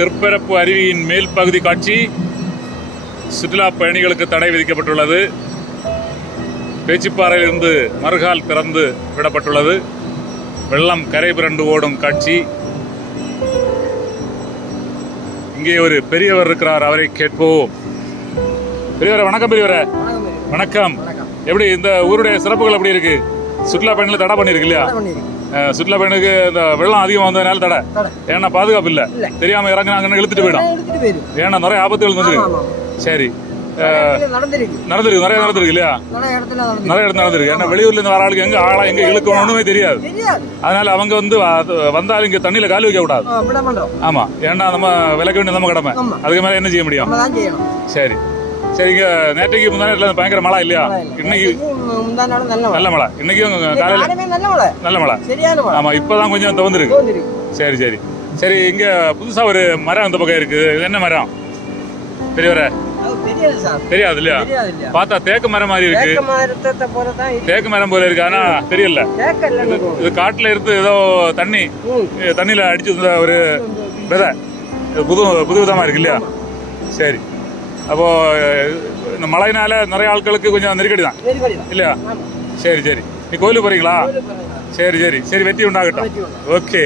திருப்பரப்பு அருவியின் மேல் பகுதி காட்சி. சுற்றுலா பயணிகளுக்கு தடை விதிக்கப்பட்டுள்ளது. பேச்சிப்பாறையிலிருந்து மறுகால் திறந்து விடப்பட்டுள்ளது. வெள்ளம் கரை புரண்டு ஓடும் காட்சி. இங்கே ஒரு பெரியவர் இருக்கிறார், அவரை கேட்போம். பெரியவரே வணக்கம். பெரியவரே வணக்கம். எப்படி இந்த ஊருடைய சிறப்புகள் எப்படி இருக்கு? சுற்றுலா பயணிகள் தடை பண்ணிருக்கு இல்லையா? சுற்றுலா பயணிக்கு இந்த வெள்ளம் அதிகம் வந்ததுனால தடை. ஏன்னா பாதுகாப்பு இல்ல, தெரியாம இறங்குனாங்கன்னு இழுத்துட்டு போயிடும். ஏன்னா நிறைய ஆபத்துகள் வந்துருக்கு. சரி, நடந்திருக்கு, நிறைய நடந்திருக்கு இல்லையா? நிறைய இடத்துல நடந்திருக்கு. ஏன்னா வெளியூர்ல இருந்து வர ஆளுக்கு எங்க ஆளா எங்க இழுக்கணும்னு தெரியாது. அதனால அவங்க வந்தாலும் இங்க தண்ணியில கால் வைக்க கூடாது. ஆமா, ஏன்னா நம்ம விளக்க வேண்டிய நம்ம கடமை. அதுக்கு மேல என்ன செய்ய முடியும்? சரி சரிங்க. நேற்றைக்கு முந்தான பயங்கர மழை இல்லையா? இன்னைக்கு நல்ல மழை. இன்னைக்கும் காலையில நல்ல மழை. ஆமா, இப்பதான் கொஞ்சம் தவந்திருக்கு. சரி சரி சரி. இங்க புதுசா ஒரு மரம் இந்த பக்கம் இருக்கு. இது என்ன மரம் பெரியவரே? தெரியாது இல்லையா? பார்த்தா தேக்கு மரம் மாதிரி இருக்கு. தேக்கு மரம் போல இருக்கு, ஆனா தெரியல. இது காட்டுல இருந்து ஏதோ தண்ணியில அடிச்சு ஒரு விதை. புது விதமா இருக்கு இல்லையா? சரி. அப்போ இந்த மழைனால நிறைய ஆட்களுக்கு கொஞ்சம் நெருக்கடி தான் இல்லையா? சரி சரி. நீ கோயிலுக்கு போறீங்களா? சரி சரி சரி. வெற்றி உண்டாகட்டும். ஓகே.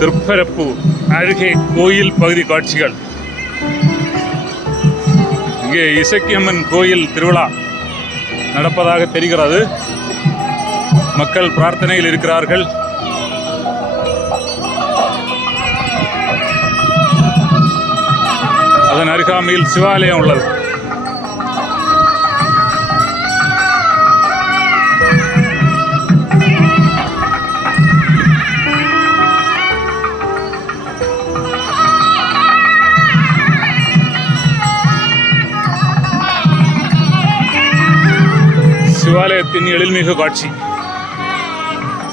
திருப்பரப்பு அருகே கோயில் பகுதி காட்சிகள். இங்கே இசக்கியம்மன் கோயில் திருவிழா நடப்பதாக தெரிகிறது. மக்கள் பிரார்த்தனையில் இருக்கிறார்கள். அதன் அருகாமையில் சிவாலயம் உள்ளது. சிவாலயத்தின் எழில்மிகு காட்சி.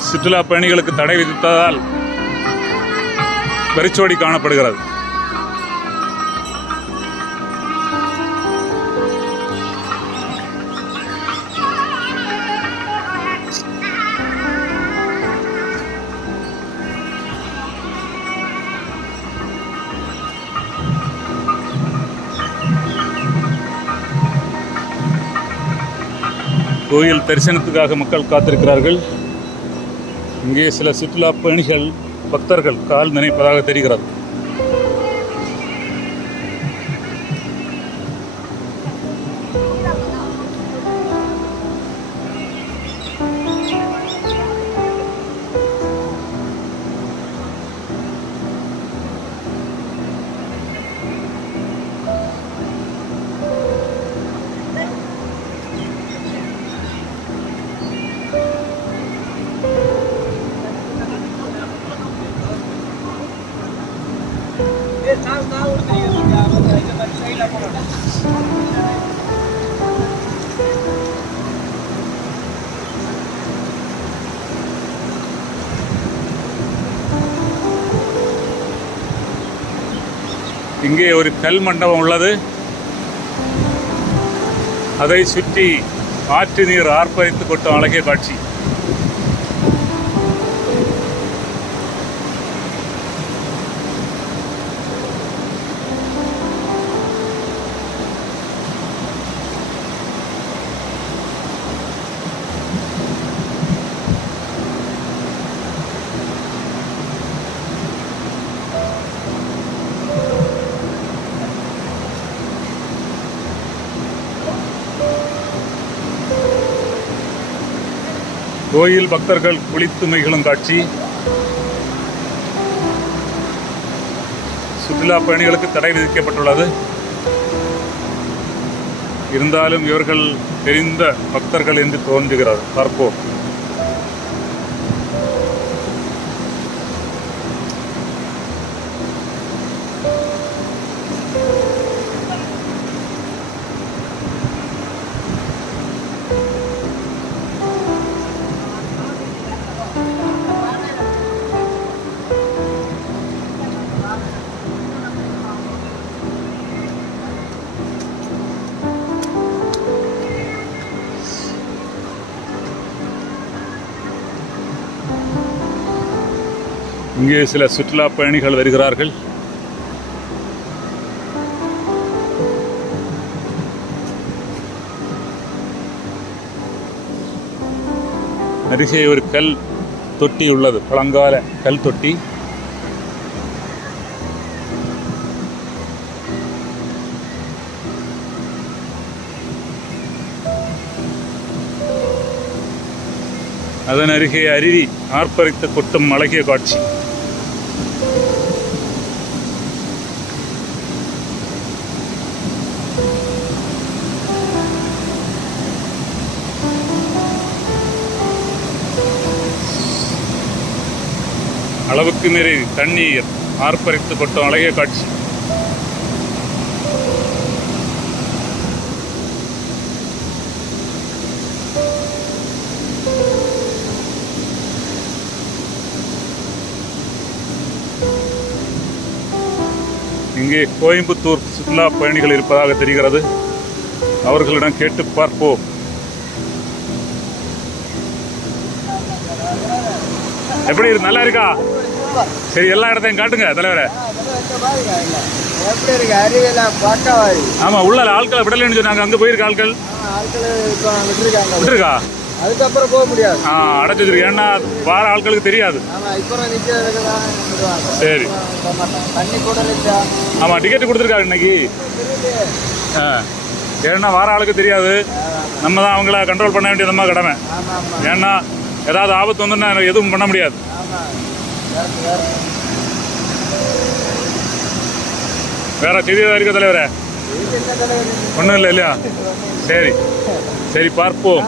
சுற்றுலா பயணிகளுக்கு தடை விதித்ததால் வெறிச்சோடி காணப்படுகிறது. கோயில் தரிசனத்துக்காக மக்கள் காத்திருக்கிறார்கள். இங்கே சில சுற்றுலா பயணிகள் பக்தர்கள் கால் நினைப்பதாக தெரிகிறது. இங்கே ஒரு கல் மண்டபம் உள்ளது. அதை சுற்றி ஆற்று நீர் ஆர்ப்பரித்து கொட்டும் அழகிய காட்சி. கோயில் பக்தர்கள் குளித்து மகிழும் காட்சி. சுற்றுலா பயணிகளுக்கு தடை விதிக்கப்பட்டுள்ளது. இருந்தாலும் இவர்கள் தெரிந்த பக்தர்கள் என்று தோன்றுகிறது. பார்ப்போம். இங்கே சில சுற்றுலா பயணிகள் வருகிறார்கள். அருகே ஒரு கல் தொட்டி உள்ளது, பழங்கால கல் தொட்டி. அதன் அருகே அருவி ஆர்ப்பரித்து கொட்டும் அழகிய காட்சி. அளவுக்கு மீறி தண்ணீர் ஆர்ப்பரித்து கொட்டும் அழகிய காட்சி. இங்கே கோயம்புத்தூர் சுற்றுலா பயணிகள் இருப்பதாக தெரிகிறது. அவர்களிடம் கேட்டு பார்ப்போம். எப்படி இருக்கு? நல்லா இருக்கா? சரி, எல்லா இடத்தையும் காட்டுங்க தலைவரை. ஆமா, உள்ள ஆட்களை விடலன்னு சொன்னாங்க. அங்க போயிருக்க ஆட்கள் விட்டுருக்கா? அதுக்கப்புறம் போக முடியாது. அடைச்சிருக்கு. ஏன்னா வார ஆட்களுக்கு தெரியாது. சரி, ஆமா, டிக்கெட் கொடுத்துருக்காரு இன்னைக்கு. ஏன்னா வார ஆளுக்கு தெரியாது. நம்ம தான் அவங்கள கண்ட்ரோல் பண்ண வேண்டியது நம்ம கடமை. ஏன்னா ஏதாவது ஆபத்து வந்துன்னா எதுவும் பண்ண முடியாது. வேற செய்தி ஏதாவது இருக்க தலைவரே? ஒன்றும் இல்லை இல்லையா? சரி சரி, பார்ப்போம்.